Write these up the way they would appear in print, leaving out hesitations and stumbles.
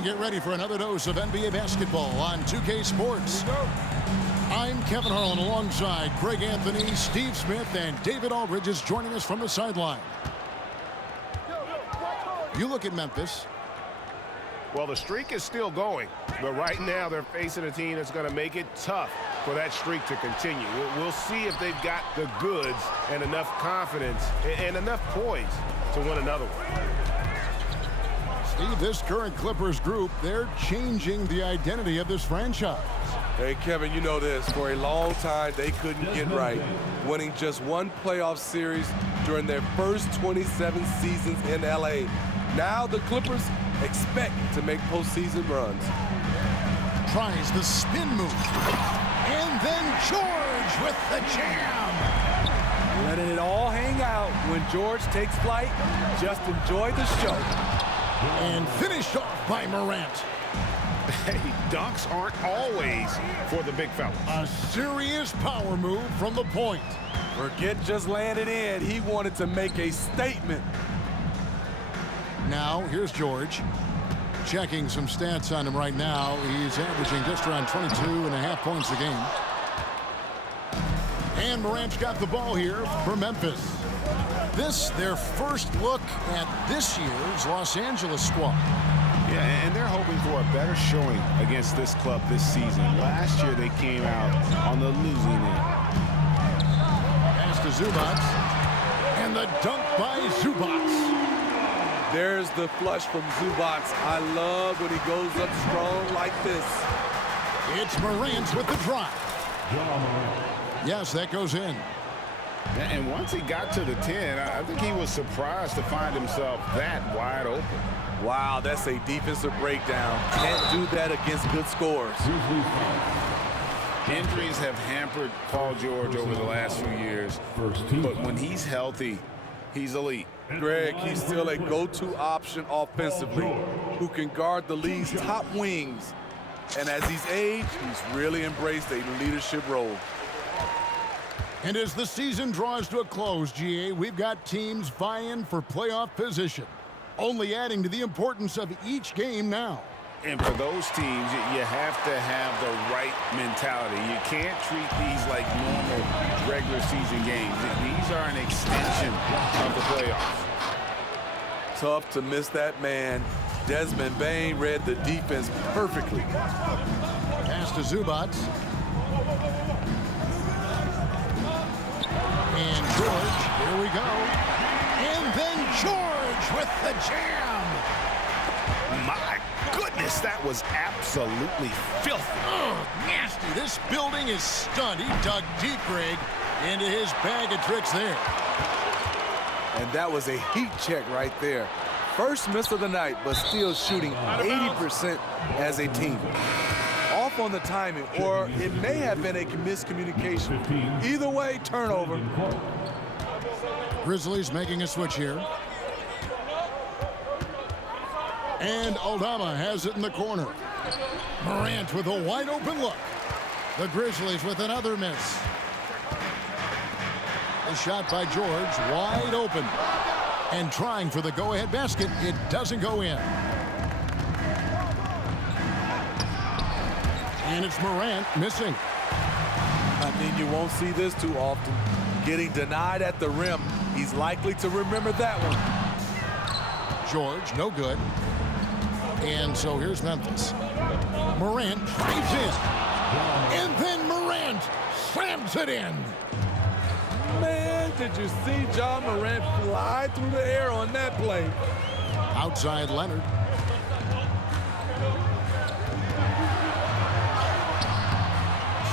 And get ready for another dose of NBA basketball on 2K Sports. I'm Kevin Harlan alongside Greg Anthony, Steve Smith, and David Aldridge is joining us from the sideline. You look at Memphis. Well, the streak is still going, but right now they're facing a team that's going to make it tough for that streak to continue. We'll see if they've got the goods and enough confidence and enough points to win another one. Steve, this current Clippers group, they're changing the identity of this franchise. Hey, Kevin, you know this. For a long time, they couldn't get right, winning just one playoff series during their first 27 seasons in L.A. Now the Clippers expect to make postseason runs. Tries the spin move. And then George with the jam. Letting it all hang out when George takes flight. Just enjoy the show. And finished off by Morant. Hey, dunks aren't always for the big fellas. A serious power move from the point. Forget just landed in. He wanted to make a statement. Now, here's George. Checking some stats on him right now. He's averaging just around 22.5 points a game. And Morant's got the ball here for Memphis. This, their first look at this year's Los Angeles squad. Yeah, and they're hoping for a better showing against this club this season. Last year, they came out on the losing end. Pass to Zubac. And the dunk by Zubac. There's the flush from Zubac. I love when he goes up strong like this. It's Morant with the drive. Yes, that goes in. And once he got to the 10, I think he was surprised to find himself that wide open. Wow, that's a defensive breakdown. Can't do that against good scores. Injuries have hampered Paul George over the last few years, but when he's healthy, he's elite. Greg, he's still a go-to option offensively who can guard the league's top wings. And as he's aged, he's really embraced a leadership role. And as the season draws to a close, GA, we've got teams vying for playoff position, only adding to the importance of each game now. And for those teams, you have to have the right mentality. You can't treat these like normal regular season games. These are an extension of the playoffs. Tough to miss that man. Desmond Bane read the defense perfectly. Pass to Zubac. And George, here we go. And then George with the jam. My goodness, that was absolutely filthy. Oh, nasty. This building is stunned. He dug deep, Greg, into his bag of tricks there. And that was a heat check right there. First miss of the night, but still shooting 80% as a team. Off on the timing, or it may have been a miscommunication. Either way, turnover. Grizzlies making a switch here. And Aldama has it in the corner. Morant with a wide open look. The Grizzlies with another miss. A shot by George, wide open. And trying for the go-ahead basket, it doesn't go in. And it's Morant missing. I mean, you won't see this too often. Getting denied at the rim. He's likely to remember that one. George, no good. And so here's Memphis. Morant drives in. And then Morant slams it in. Man, did you see John Morant fly through the air on that play? Outside Leonard.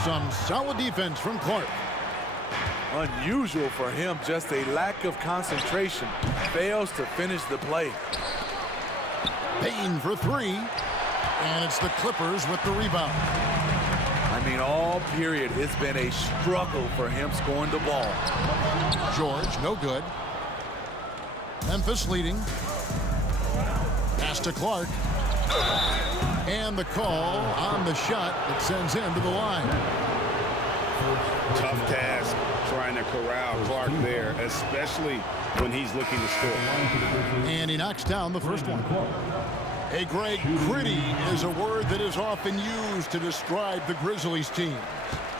Some solid defense from Clark. Unusual for him, just a lack of concentration. Fails to finish the play. Payne for three. And it's the Clippers with the rebound. I mean, all period, it's been a struggle for him scoring the ball. George, no good. Memphis leading. Pass to Clark. And the call on the shot that sends him to the line. Tough task trying to corral Clark there, especially when he's looking to score. And he knocks down the first one. Hey, Greg, gritty is a word that is often used to describe the Grizzlies team.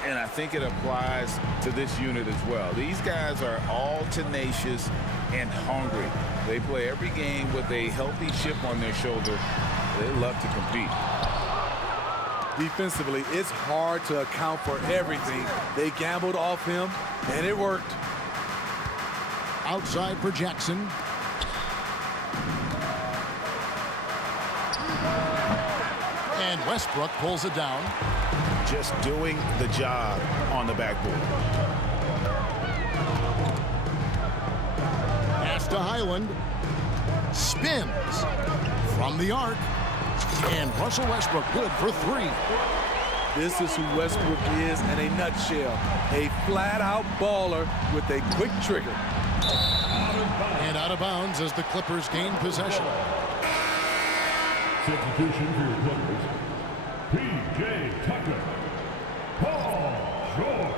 And I think it applies to this unit as well. These guys are all tenacious and hungry. They play every game with a healthy chip on their shoulder. They love to compete. Defensively, it's hard to account for everything. They gambled off him, and it worked. Outside for Jackson. And Westbrook pulls it down. Just doing the job on the backboard. Pass to Highland. Spins from the arc. And Russell Westbrook good for 3. This is who Westbrook is in a nutshell. A flat-out baller with a quick trigger. And out of bounds as the Clippers gain possession. Substitution for your Clippers. P.J. Tucker. Paul George.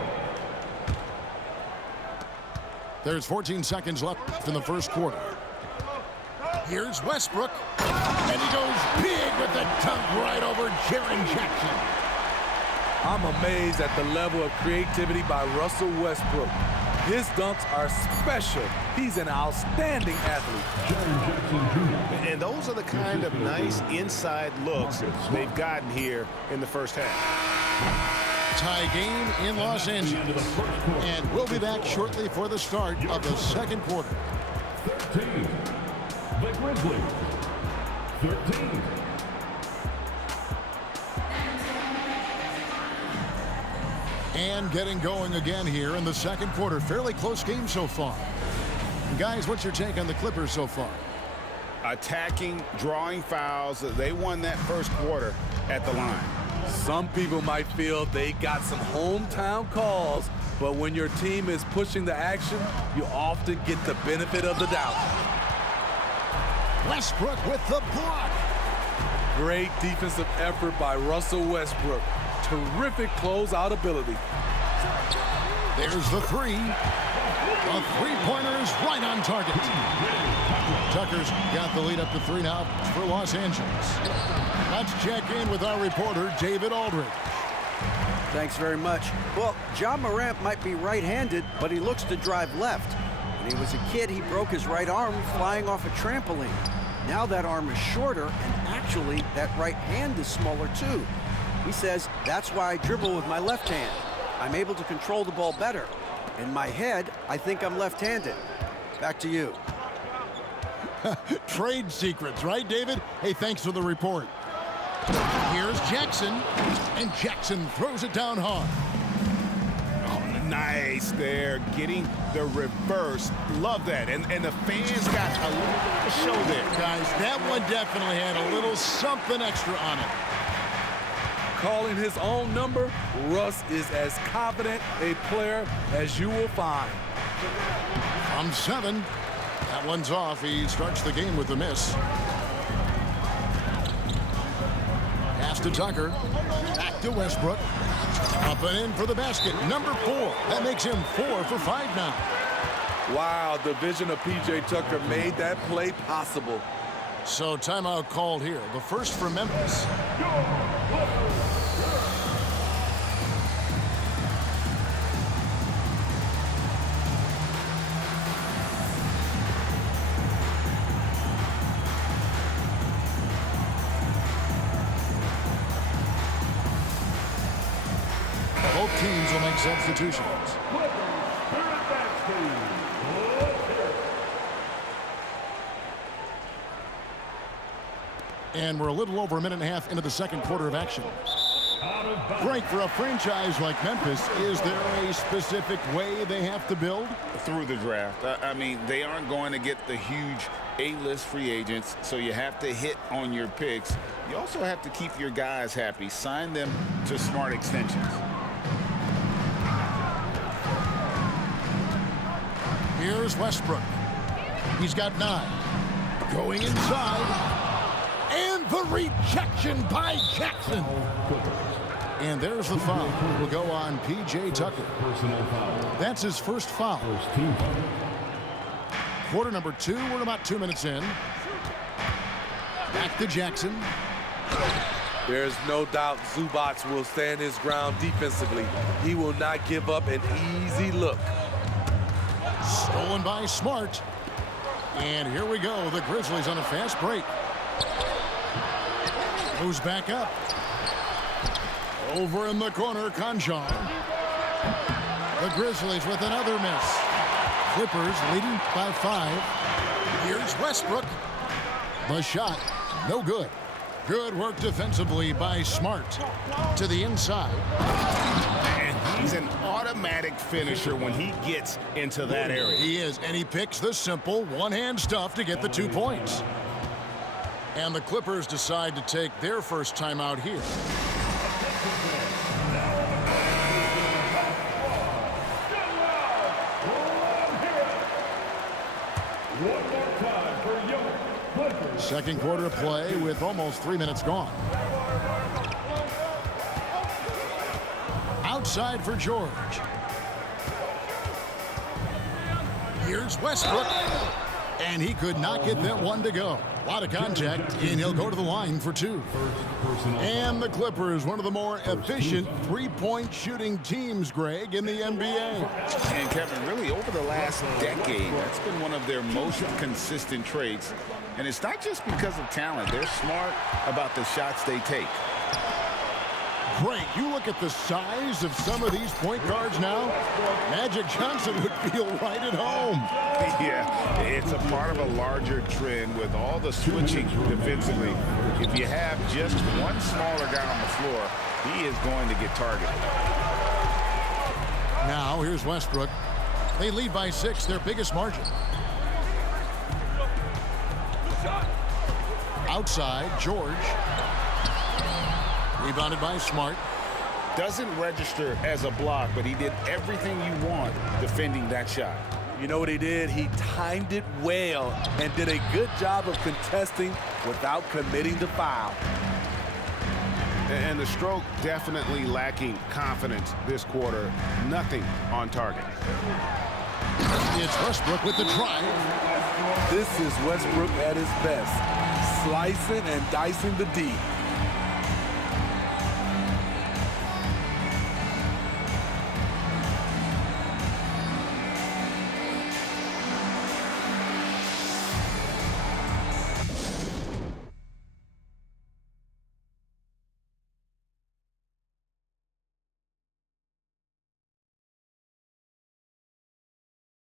There's 14 seconds left in the first quarter. Here's Westbrook. And he goes big with the dunk right over Jaren Jackson. I'm amazed at the level of creativity by Russell Westbrook. His dunks are special. He's an outstanding athlete. And those are the kind of nice inside looks they've gotten here in the first half. Tie game in Los Angeles. And we'll be back shortly for the start of the second quarter. 13. The Grizzlies. 13. And getting going again here in the second quarter. Fairly close game so far. Guys, what's your take on the Clippers so far? Attacking, drawing fouls. They won that first quarter at the line. Some people might feel they got some hometown calls, but when your team is pushing the action, you often get the benefit of the doubt. Westbrook with the block. Great defensive effort by Russell Westbrook. Terrific closeout ability. There's the 3. A three-pointer is right on target. Tucker's got the lead up to 3 now for Los Angeles. Let's check in with our reporter, David Aldridge. Thanks very much. Well, Ja Morant might be right-handed, but he looks to drive left. When he was a kid, he broke his right arm flying off a trampoline. Now that arm is shorter, and actually, that right hand is smaller too. He says, that's why I dribble with my left hand. I'm able to control the ball better. In my head, I think I'm left-handed. Back to you. Trade secrets, right, David? Hey, thanks for the report. Here's Jackson, and Jackson throws it down hard. Oh, nice there, getting the reverse. Love that. And the fans got a little bit of a show there. Guys, that one definitely had a little something extra on it. Calling his own number, Russ is as confident a player as you will find. From 7. That one's off. He starts the game with a miss. Pass to Tucker. Back to Westbrook. Up and in for the basket. Number 4. That makes him 4 for 5 now. Wow, the vision of P.J. Tucker made that play possible. So timeout called here. The first for Memphis. Both teams will make substitutions. And we're a little over a minute and a half into the second quarter of action. Frank, for a franchise like Memphis, is there a specific way they have to build? Through the draft. I mean, they aren't going to get the huge A-list free agents, so you have to hit on your picks. You also have to keep your guys happy. Sign them to smart extensions. Here's Westbrook. He's got 9. Going inside. And the rejection by Jackson. And there's the foul. It will go on P.J. Tucker. That's his first foul. Quarter number 2. We're about 2 minutes in. Back to Jackson. There's no doubt Zubac will stand his ground defensively. He will not give up an easy look. Stolen by Smart. And here we go. The Grizzlies on a fast break. Moves back up. Over in the corner, Conjon. The Grizzlies with another miss. Clippers leading by 5. Here's Westbrook. The shot, no good. Good work defensively by Smart. To the inside. And he's an automatic finisher when he gets into that area. He is, and he picks the simple one-hand stuff to get the 2 points. And the Clippers decide to take their first timeout here. One more time for your Clippers. Second quarter play with almost 3 minutes gone. Outside for George. Here's Westbrook. And he could not get that one to go. A lot of contact, and he'll go to the line for 2. And the Clippers, one of the more efficient three-point shooting teams, Greg, in the NBA. And Kevin, really over the last decade, that's been one of their most consistent traits. And it's not just because of talent. They're smart about the shots they take. Great. You look at the size of some of these point guards now. Magic Johnson would feel right at home. Yeah, it's a part of a larger trend with all the switching defensively. If you have just one smaller guy on the floor, he is going to get targeted. Now, here's Westbrook. They lead by 6, their biggest margin. Outside, George. Rebounded by Smart. Doesn't register as a block, but he did everything you want defending that shot. You know what he did? He timed it well and did a good job of contesting without committing the foul. And the stroke definitely lacking confidence this quarter. Nothing on target. It's Westbrook with the drive. This is Westbrook at his best, slicing and dicing the D.